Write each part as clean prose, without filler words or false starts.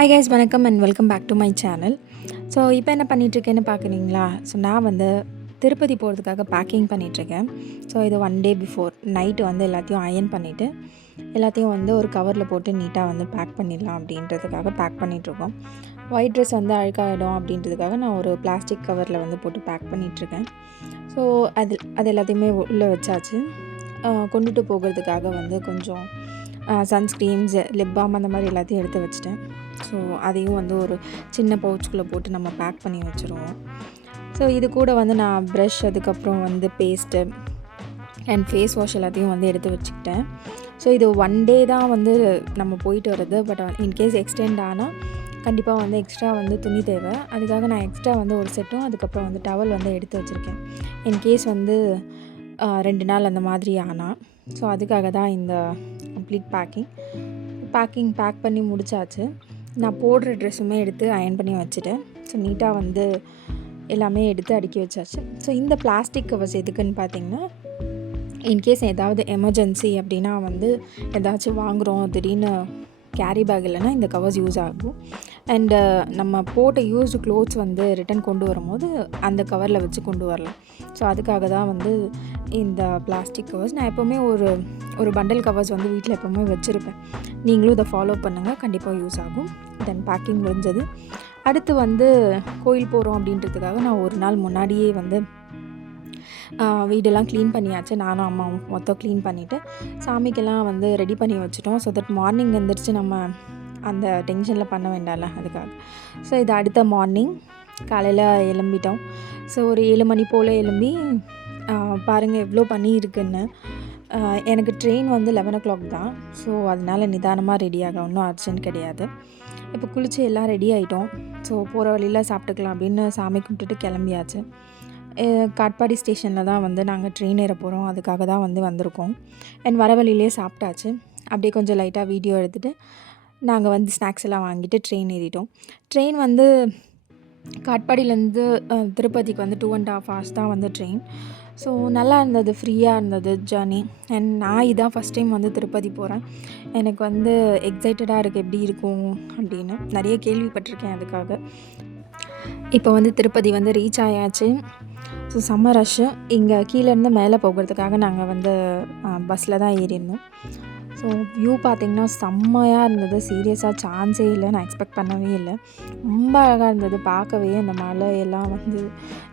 Hi guys, வணக்கம் and welcome back to my channel. So இப்போ என்ன பண்ணிகிட்ருக்கேன்னு பார்க்குறீங்களா? ஸோ நான் வந்து திருப்பதி போகிறதுக்காக பேக்கிங் பண்ணிகிட்ருக்கேன். ஸோ இது 1 டே பிஃபோர் நைட்டு வந்து எல்லாத்தையும் அயர்ன் பண்ணிவிட்டு எல்லாத்தையும் வந்து ஒரு கவரில் போட்டு நீட்டாக வந்து பேக் பண்ணிடலாம் அப்படின்றதுக்காக பேக் பண்ணிகிட்ருக்கோம். ஒயிட் ட்ரெஸ் வந்து அழுக்காகிடும் அப்படின்றதுக்காக நான் ஒரு பிளாஸ்டிக் கவரில் வந்து போட்டு பேக் பண்ணிகிட்ருக்கேன். ஸோ அது எல்லாத்தையுமே உள்ளே வச்சாச்சு. கொண்டுட்டு போகிறதுக்காக வந்து கொஞ்சம் சன்ஸ்க்ரீன்ஸ், லிப் பாம் அந்த மாதிரி எல்லாத்தையும் எடுத்து வச்சுட்டேன். ஸோ அதையும் வந்து ஒரு சின்ன பவுச்சுக்குள்ளே போட்டு நம்ம பேக் பண்ணி வச்சுருவோம். ஸோ இது கூட வந்து நான் ப்ரஷ், அதுக்கப்புறம் வந்து பேஸ்ட்டு அண்ட் ஃபேஸ் வாஷ் எல்லாத்தையும் வந்து எடுத்து வச்சுக்கிட்டேன். ஸோ இது 1 டே தான் வந்து நம்ம போயிட்டு வர்றது. பட் இன்கேஸ் எக்ஸ்டெண்ட் ஆனால் கண்டிப்பாக வந்து எக்ஸ்ட்ரா வந்து துணி தேவை. அதுக்காக நான் எக்ஸ்ட்ரா வந்து ஒரு செட்டும் அதுக்கப்புறம் வந்து டவல் வந்து எடுத்து வச்சுருக்கேன், இன்கேஸ் வந்து 2 நாள் அந்த மாதிரி ஆனால். ஸோ அதுக்காக தான் இந்த கம்ப்ளீட் பேக் பண்ணி முடித்தாச்சு. நான் போடுற ட்ரெஸ்ஸுமே எடுத்து அயர்ன் பண்ணி வச்சுட்டேன். ஸோ நீட்டாக வந்து எல்லாமே எடுத்து அடுக்கி வச்சாச்சு. ஸோ இந்த பிளாஸ்டிக் கவர்ஸ் எதுக்குன்னு பார்த்தீங்கன்னா, இன்கேஸ் ஏதாவது எமர்ஜென்சி அப்படின்னா வந்து ஏதாச்சும் வாங்குகிறோம், திடீர்னு கேரி பேக் இல்லைன்னா இந்த கவர்ஸ் யூஸ் ஆகும். அண்டு நம்ம போட்ட யூஸ்டு க்ளோத்ஸ் வந்து ரிட்டன் கொண்டு வரும்போது அந்த கவரில் வச்சு கொண்டு வரலாம். ஸோ அதுக்காக தான் வந்து இந்த பிளாஸ்டிக் கவர்ஸ். நான் எப்போவுமே ஒரு பண்டல் கவர்ஸ் வந்து வீட்டில் எப்போவுமே வச்சுருப்பேன். நீங்களும் இதை ஃபாலோ பண்ணுங்கள், கண்டிப்பாக யூஸ் ஆகும். தென் பேக்கிங் முடிஞ்சது. அடுத்து வந்து கோயில் போகிறோம் அப்படின்றதுக்காக நான் ஒரு நாள் முன்னாடியே வந்து வீடெல்லாம் க்ளீன் பண்ணியாச்சு. நானும் அம்மாவும் மொத்தம் க்ளீன் பண்ணிவிட்டு சாமிக்கெல்லாம் வந்து ரெடி பண்ணி வச்சுட்டோம். ஸோ தட் மார்னிங் எழுந்திரிச்சு நம்ம அந்த டென்ஷனில் பண்ண வேண்டாம்ல, அதுக்காக. ஸோ இது அடுத்த மார்னிங் காலையில் எழும்பிட்டோம். ஸோ ஒரு 7 மணி போல் எழும்பி பாருங்கள் எவ்வளோ பனி இருக்குன்னு. எனக்கு ட்ரெயின் வந்து 11 o'clock தான். ஸோ அதனால் நிதானமாக ரெடியாக ஒன்றும் அர்ஜென்ட் கிடையாது. இப்போ குளித்து எல்லாம் ரெடி ஆகிட்டோம். ஸோ போகிற வழியில் சாப்பிட்டுக்கலாம் அப்படின்னு சாமி கும்பிட்டுட்டு கிளம்பியாச்சு. காட்பாடி ஸ்டேஷனில் தான் வந்து நாங்கள் ட்ரெயின் ஏற போகிறோம், அதுக்காக தான் வந்து வந்திருக்கோம். அண்ட் வர வழியிலே சாப்பிட்டாச்சு. அப்படியே கொஞ்சம் லைட்டாக வீடியோ எடுத்துகிட்டு நாங்கள் வந்து ஸ்நாக்ஸ் எல்லாம் வாங்கிட்டு ட்ரெயின் ஏறிட்டோம். ட்ரெயின் வந்து காட்பாடியிலேருந்து திருப்பதிக்கு வந்து 2.5 hours தான் வந்து ட்ரெயின். ஸோ நல்லா இருந்தது, ஃப்ரீயாக இருந்தது ஜேர்னி. அண்ட் நான் இதான் ஃபஸ்ட் டைம் வந்து திருப்பதி போகிறேன். எனக்கு வந்து எக்ஸைட்டடாக இருக்குது எப்படி இருக்கும் அப்படின்னு. நிறைய கேள்விப்பட்டிருக்கேன் அதுக்காக. இப்போ வந்து திருப்பதி வந்து ரீச் ஆயாச்சு. ஸோ செம்ம ரஷ்ஷு. இங்கே கீழேருந்து மேலே போகிறதுக்காக நாங்கள் வந்து பஸ்ஸில் தான் ஏறியிருந்தோம். ஸோ வியூ பார்த்திங்கன்னா செம்மையாக இருந்தது. சீரியஸாக சான்ஸே இல்லை, நான் எக்ஸ்பெக்ட் பண்ணவே இல்லை. ரொம்ப அழகாக இருந்தது பார்க்கவே. அந்த மலையெல்லாம் வந்து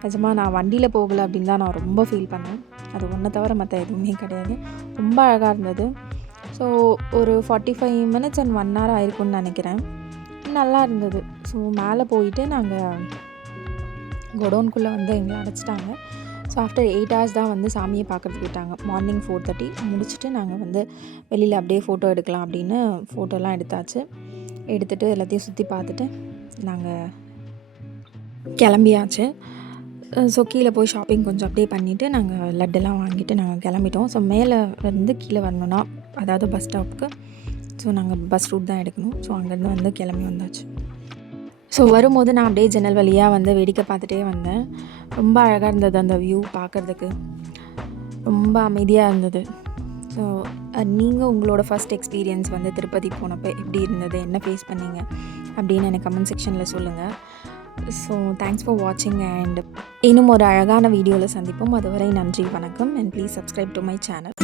நிஜமாக நான் வண்டியில் போகலை அப்படின்னு தான் நான் ரொம்ப ஃபீல் பண்ணேன். அது ஒன்றை தவிர மற்ற எதுவுமே கிடையாது. ரொம்ப அழகாக இருந்தது. ஸோ ஒரு 45 minutes அண்ட் 1 hour ஆயிருக்கும்னு நினைக்கிறேன். நல்லா இருந்தது. ஸோ மேலே போயிட்டு நாங்கள் கொடோன்குள்ளே வந்து எங்களை அடைச்சிட்டாங்க. ஸோ ஆஃப்டர் 8 hours தான் வந்து சாமியை பார்க்குறதுக்கு விட்டாங்க. மார்னிங் 4:30 முடிச்சுட்டு நாங்கள் வந்து வெளியில் அப்படியே ஃபோட்டோ எடுக்கலாம் அப்படின்னு ஃபோட்டோலாம் எடுத்துகிட்டு எல்லாத்தையும் சுற்றி பார்த்துட்டு நாங்கள் கிளம்பியாச்சு. ஸோ கீழே போய் ஷாப்பிங் கொஞ்சம் அப்படியே பண்ணிவிட்டு நாங்கள் லட்டெல்லாம் வாங்கிட்டு நாங்கள் கிளம்பிட்டோம். ஸோ மேலே வந்து கீழே வரணுன்னா, அதாவது பஸ் ஸ்டாப்புக்கு, ஸோ நாங்கள் பஸ் ரூட் தான் எடுக்கணும். ஸோ அங்கேருந்து வந்து கிளம்பி வந்தாச்சு. ஸோ வரும்போது நான் அப்படியே ஜன்னல் வழியாக வந்து வேடிக்கை பார்த்துட்டே வந்தேன். ரொம்ப அழகாக இருந்தது அந்த வியூ பார்க்குறதுக்கு. ரொம்ப அமைதியாக இருந்தது. ஸோ நீங்கள் உங்களோட ஃபஸ்ட் எக்ஸ்பீரியன்ஸ் வந்து திருப்பதி போனப்போ எப்படி இருந்தது, என்ன ஃபேஸ் பண்ணீங்க அப்படின்னு எனக்கு கமெண்ட் செக்ஷனில் சொல்லுங்கள். ஸோ தேங்க்ஸ் ஃபார் வாட்சிங் அண்ட் இன்னும் ஒரு அழகான வீடியோவில் சந்திப்போம். அதுவரை நன்றி, வணக்கம். And please subscribe to my channel.